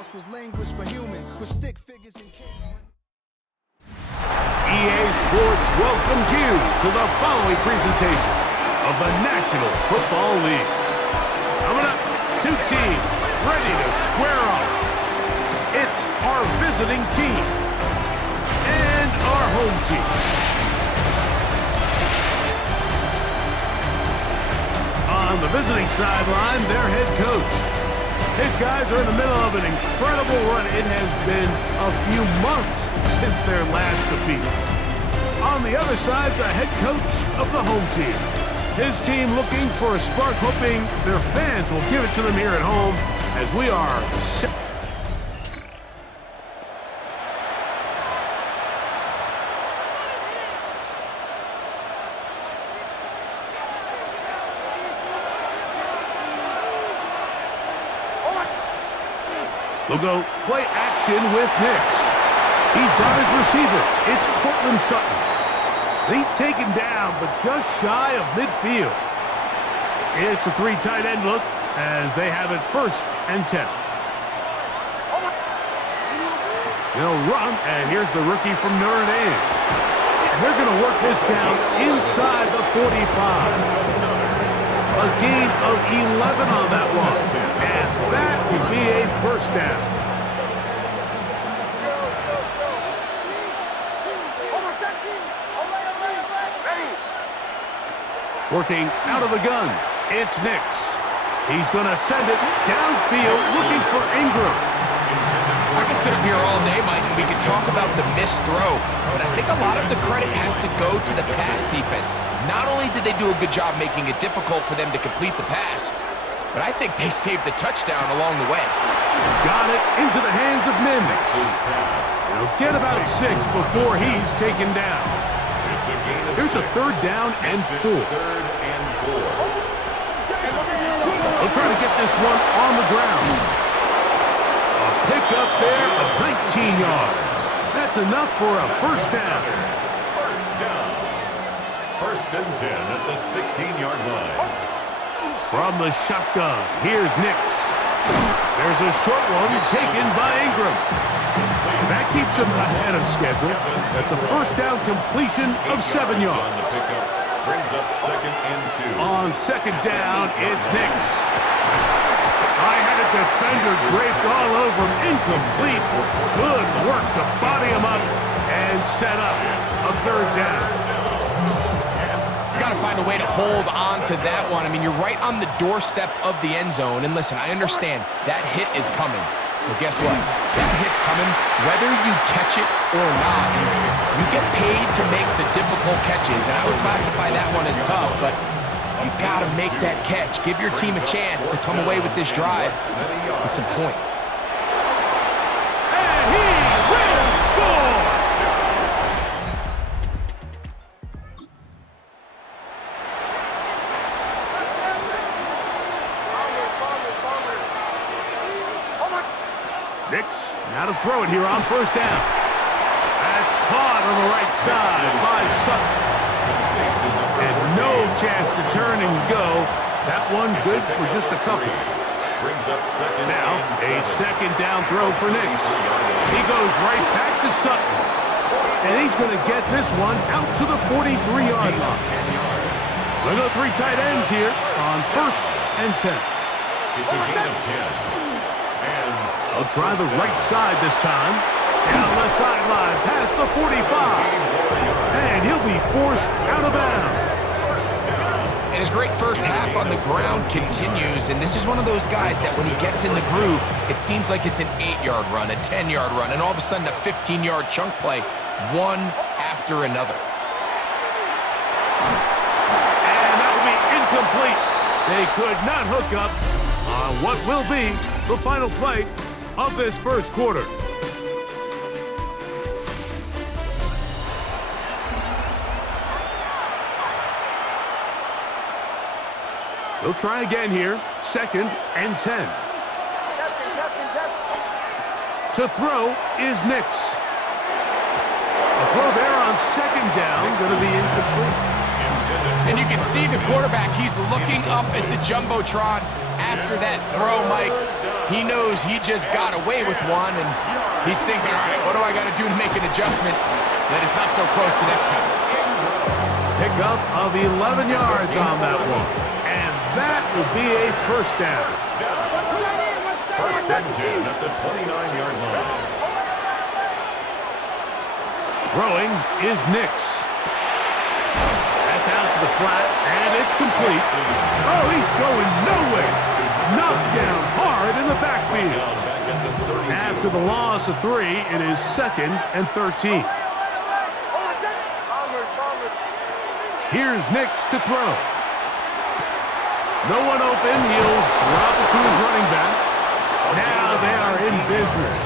house was language for humans with stick figures and EA Sports welcomes you to the following presentation of the National Football League. Coming up, two teams ready to square off. It's our visiting team and our home team. On the visiting sideline, their head coach. These guys are in the middle of an incredible run. It has been a few months since their last defeat. On the other side, the head coach of the home team. His team looking for a spark, hoping their fans will give it to them here at home as we are set. We'll go play action with Nix. He's got his receiver. It's Cortland Sutton. He's taken down, but just shy of midfield. It's a three tight end look as they have it 1st and 10. They'll run, and here's the rookie from Notre Dame. And they're going to work this down inside the 45. A gain of 11 on that one. And that will be a 1st down. Working out of the gun, it's Nix. He's going to send it downfield looking for Ingram. I can sit up here all day, Mike, and we can talk about the missed throw, but I think a lot of the credit has to go to the pass defense. Not only did they do a good job making it difficult for them to complete the pass, but I think they saved the touchdown along the way. Got it into the hands of Mims. He'll get about 6 before he's taken down. Here's a 3rd down and 4. They'll try to get this one on the ground. A pickup there of 19 yards. That's enough for a 1st down. 1st and 10 at the 16-yard line. From the shotgun, here's Nix. There's a short one taken by Ingram. That keeps him ahead of schedule. That's a 1st down completion of 7 yards. Brings up 2nd and 2. On 2nd down, it's Nix. I had a defender draped all over him. Incomplete. Good work to body him up and set up a 3rd down. He's got to find a way to hold on to that one. I mean, you're right on the doorstep of the end zone. And listen, I understand that hit is coming. But guess what? That hit's coming whether you catch it or not. You get paid to make the difficult catches. And I would classify that one as tough, but you got to make that catch. Give your team a chance to come away with this drive with some points. And he will score! Nix, now to throw it here on 1st down. That's caught on the right side by Sutton. And no chance to turn and go. That one good for just a couple. Brings up 2nd Now, and 7. a 2nd down throw for Nix. He goes right back to Sutton. And he's going to get this one out to the 43-yard line. We'll go 3 tight ends here on 1st and 10. It's a gain of 10. They'll try the right side this time. Down the sideline, past the 45. And he'll be forced out of bounds. And his great 1st half on the ground continues, and this is one of those guys that when he gets in the groove, it seems like it's an 8-yard run, a 10-yard run, and all of a sudden a 15-yard chunk play, one after another. And that will be incomplete. They could not hook up on what will be the final play of this 1st quarter. They'll try again here, 2nd and 10. To throw is Nix. A throw there on 2nd down, going to be incomplete. And you can see the quarterback, he's looking up at the Jumbotron after that throw, Mike. He knows he just got away with one, and he's thinking, all right, what do I got to do to make an adjustment that it's not so close the next time? Pickup of 11 yards on that one. And that will be a first down. First and 10 at the 29-yard line. Throwing is Nix. That's out to the flat, and it's complete. Oh, he's going nowhere. Knocked down hard in the backfield. After the loss of 3, it is 2nd and 13. Here's Nix to throw. No one open. He'll drop it to his running back. Now they are in business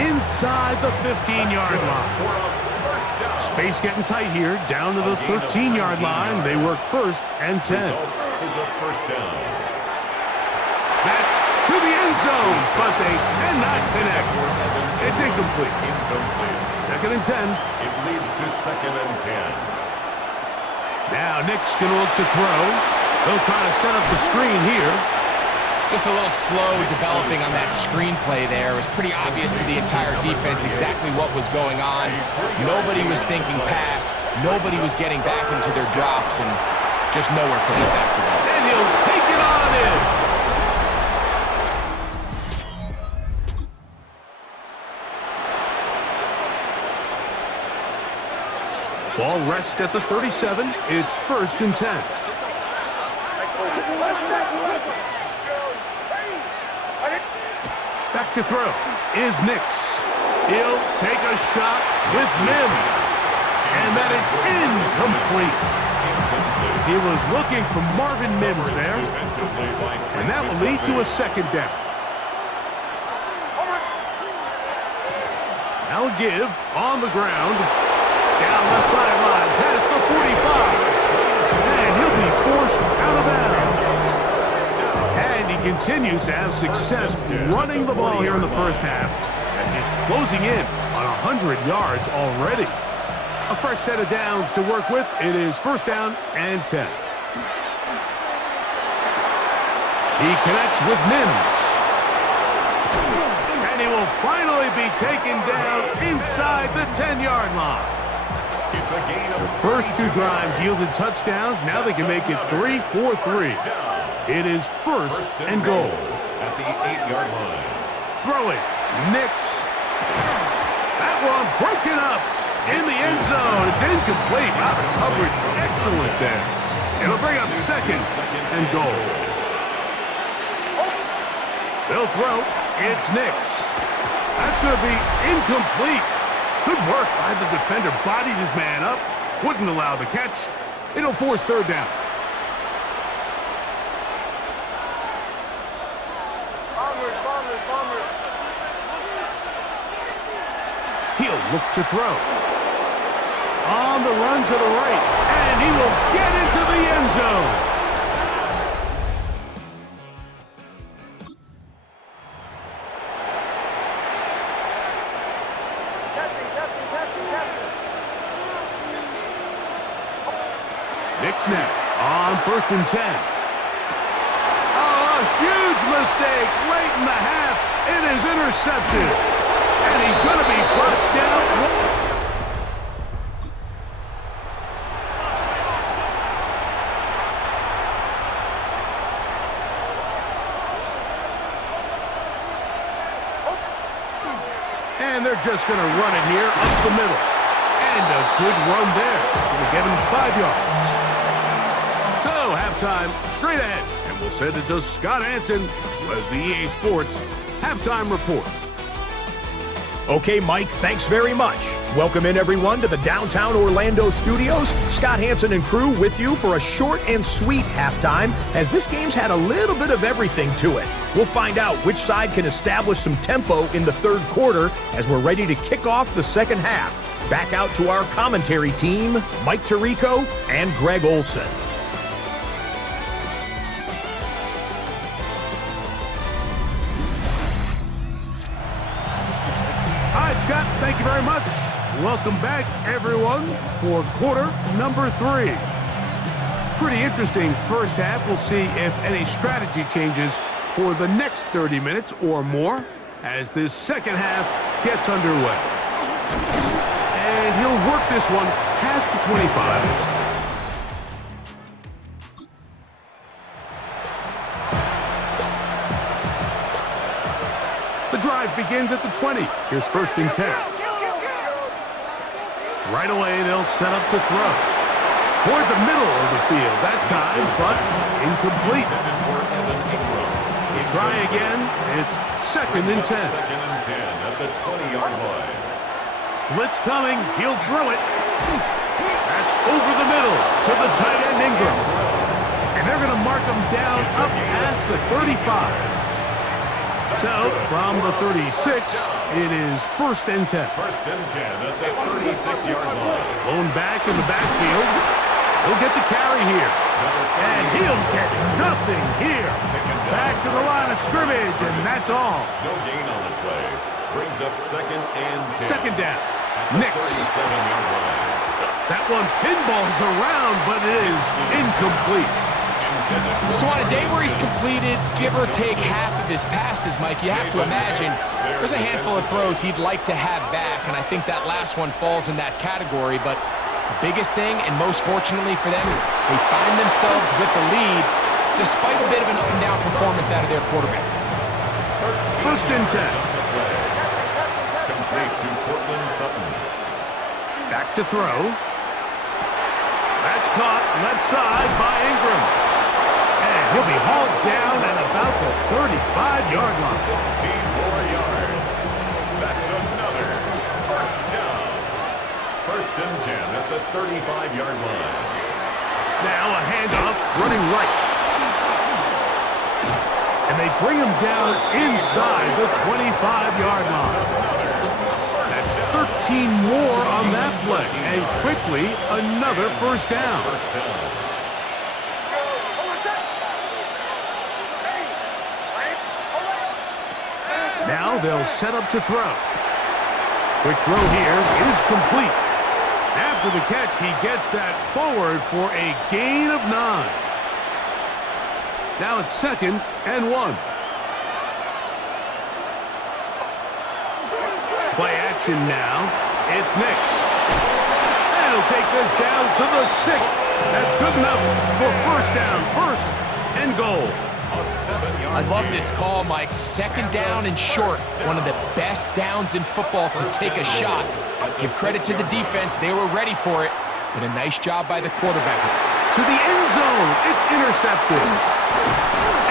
inside the 15-yard line. Space getting tight here, down to the 13-yard line. They work 1st and 10. Is a first down. That's to the end zone, but they cannot connect. It's incomplete. 2nd and 10. It leads to 2nd and 10. Now Nick's going to look to throw. They'll try to set up the screen here. Just a little slow developing on that screenplay there. It was pretty obvious to the entire defense exactly what was going on. Nobody was thinking pass. Nobody was getting back into their drops, and just nowhere for the back to go. And he'll take it on in. Ball rests at the 37. It's 1st and 10. Back to throw is Nix. He'll take a shot with Mims. And that is incomplete. He was looking for Marvin Mims there. And that will lead to a 2nd down. Now a give on the ground. Down the sideline, past the 45. And he'll be forced out of bounds. And he continues to have success running the ball here in the first half as he's closing in on 100 yards already. A fresh set of downs to work with. It is 1st down and 10. He connects with Mims. And he will finally be taken down inside the 10-yard line. It's a gain of the first 2 drives yielded touchdowns. Now they can make it 3-4-3. It is 1st and goal. At the 8-yard line. Throw it. Nix. That one broken up in the end zone. It's incomplete. Wow, the coverage excellent there. It'll bring up 2nd and goal. They'll throw. It's Nix. That's going to be incomplete. Good work by the defender. Bodied his man up. Wouldn't allow the catch. It'll force 3rd down. He'll look to throw. On the run to the right. And he will get into the end zone. Nix now on 1st and 10. Oh, a huge mistake late in the half. It is intercepted. And he's going to be pushed down. And they're just going to run it here up the middle. And a good run there. Going to get him 5 yards. So, halftime straight ahead. And we'll send it to Scott Hansen, who has the EA Sports Halftime Report. Okay, Mike, thanks very much. Welcome in, everyone, to the downtown Orlando studios. Scott Hansen and crew with you for a short and sweet halftime, as this game's had a little bit of everything to it. We'll find out which side can establish some tempo in the 3rd quarter as we're ready to kick off the 2nd half. Back out to our commentary team, Mike Tirico and Greg Olson. Scott, thank you very much. Welcome back, everyone, for quarter number 3. Pretty interesting first half. We'll see if any strategy changes for the next 30 minutes or more as this second half gets underway. And he'll work this one past the 25. The drive begins at the 20. Here's 1st and 10. Right away, they'll set up to throw. Toward the middle of the field that time, but incomplete. We'll try again. It's 2nd and 10. 2nd and 10 at the 20-yard line. Blitz coming. He'll throw it. That's over the middle to the tight end Ingram. And they're going to mark him down up past the 35. So, from the 36, it is 1st and 10. 1st and 10 at the 36-yard line. Blown back in the backfield. He'll get the carry here. And he'll get nothing here. Back to the line of scrimmage, and that's all. No gain on the play. Brings up 2nd and 10. 2nd down. Nix. 37-yard line. That one pinballs around, but it is incomplete. So on a day where he's completed, give or take half of his passes, Mike, you have to imagine there's a handful of throws he'd like to have back, and I think that last one falls in that category. But the biggest thing, and most fortunately for them, they find themselves with a lead despite a bit of an up-and-down performance out of their quarterback. 1st and 10. Complete to Cortland Sutton. Back to throw. That's caught left side by Ingram. And he'll be hauled down at about the 35-yard line. 16 more yards. That's another 1st down. 1st and 10 at the 35-yard line. Now a handoff running right. And they bring him down inside the 25-yard line. That's 13 more on that play. And quickly, another 1st down. 1st down. Now they'll set up to throw. Quick throw here is complete. After the catch, he gets that forward for a gain of 9. Now it's 2nd and 1. Play action now. It's Nix. And he'll take this down to the 6th. That's good enough for 1st down, 1st and goal. I love this call, Mike. 2nd down and short. One of the best downs in football to take a shot. Give credit to the defense. They were ready for it. But a nice job by the quarterback. To the end zone. It's intercepted.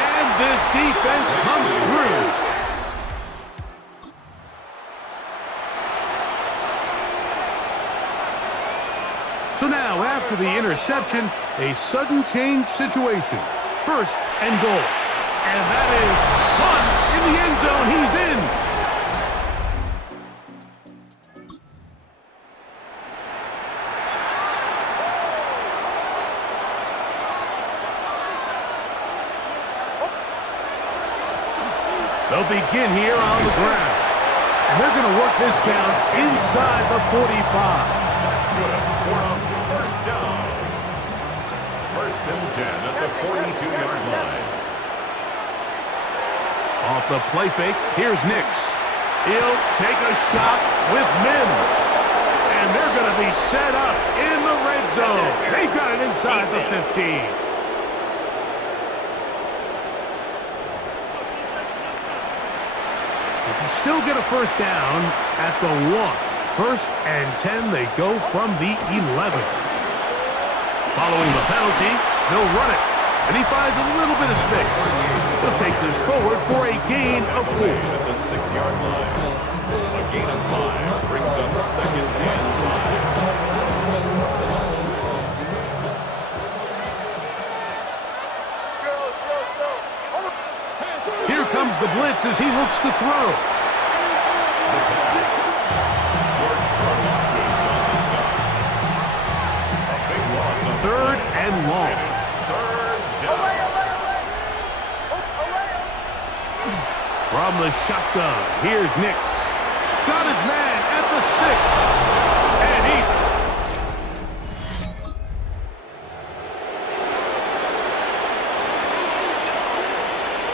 And this defense comes through. So now, after the interception, a sudden change situation. 1st and goal. And that is caught in the end zone. He's in. They'll begin here on the ground. And they're going to work this down inside the 45. That's good for a 1st down. 1st and 10 at the 42-yard line. Off the play fake, here's Nix. He'll take a shot with Mims. And they're going to be set up in the red zone. They've got it inside the 15. They can still get a 1st down at the 1. 1st and 10, they go from the 11. Following the penalty, they'll run it. And he finds a little bit of space. He'll take this forward for a gain of 4. At the 6-yard line. A gain of 5 brings up 2nd and 5. Here comes the blitz as he looks to throw. The pass. George Carlin is on the stop. A big loss on 3rd and long. It's 3rd down. From the shotgun, here's Nix. Got his man at the 6. And he...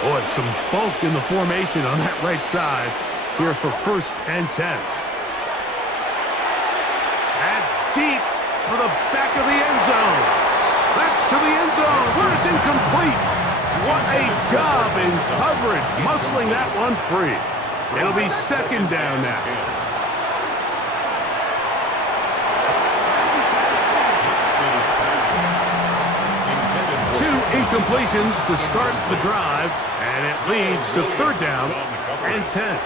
Oh, it's some bulk in the formation on that right side here for 1st and 10. And deep for the back of the end zone. That's to the end zone where it's incomplete. What a job in coverage, muscling that one free. It'll be 2nd down now. 2 incompletions to start the drive, and it leads to 3rd down and 10.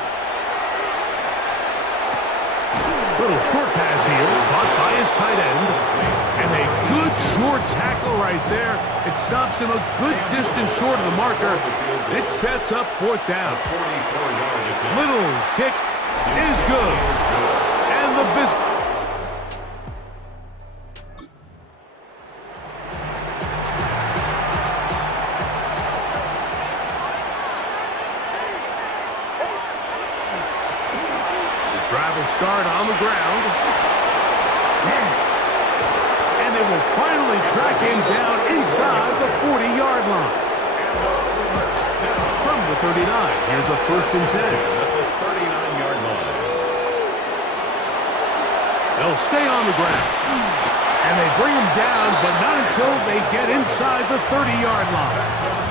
Little short pass here, caught by his tight end, and a good short tackle right there. It stops him a good distance short of the marker. It sets up 4th down. Little's kick is good, and the drive will start on the ground. And they will finally track him down inside the 40-yard line. From the 39, here's a 1st and 10. At the 39-yard line. They'll stay on the ground. And they bring him down, but not until they get inside the 30-yard line.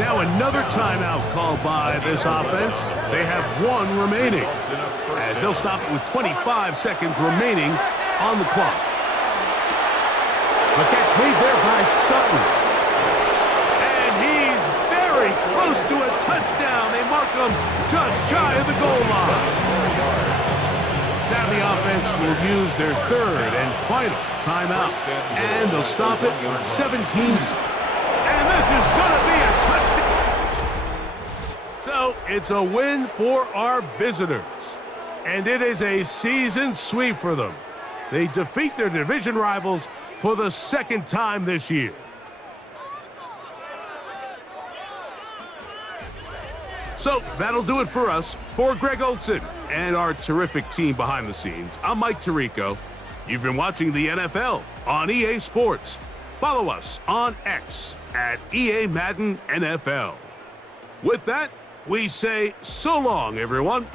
Now another timeout called by this offense. They have 1 remaining, as they'll stop it with 25 seconds remaining on the clock. The catch made there by Sutton. And he's very close to a touchdown. They mark him just shy of the goal line. Now the offense will use their 3rd and final timeout. And they'll stop it with 17 seconds. And this is going to be a touchdown. So it's a win for our visitors. And it is a season sweep for them. They defeat their division rivals for the 2nd time this year. So that'll do it for us. For Greg Olson and our terrific team behind the scenes, I'm Mike Tirico. You've been watching the NFL on EA Sports. Follow us on X at EA Madden NFL. With that, we say so long, everyone.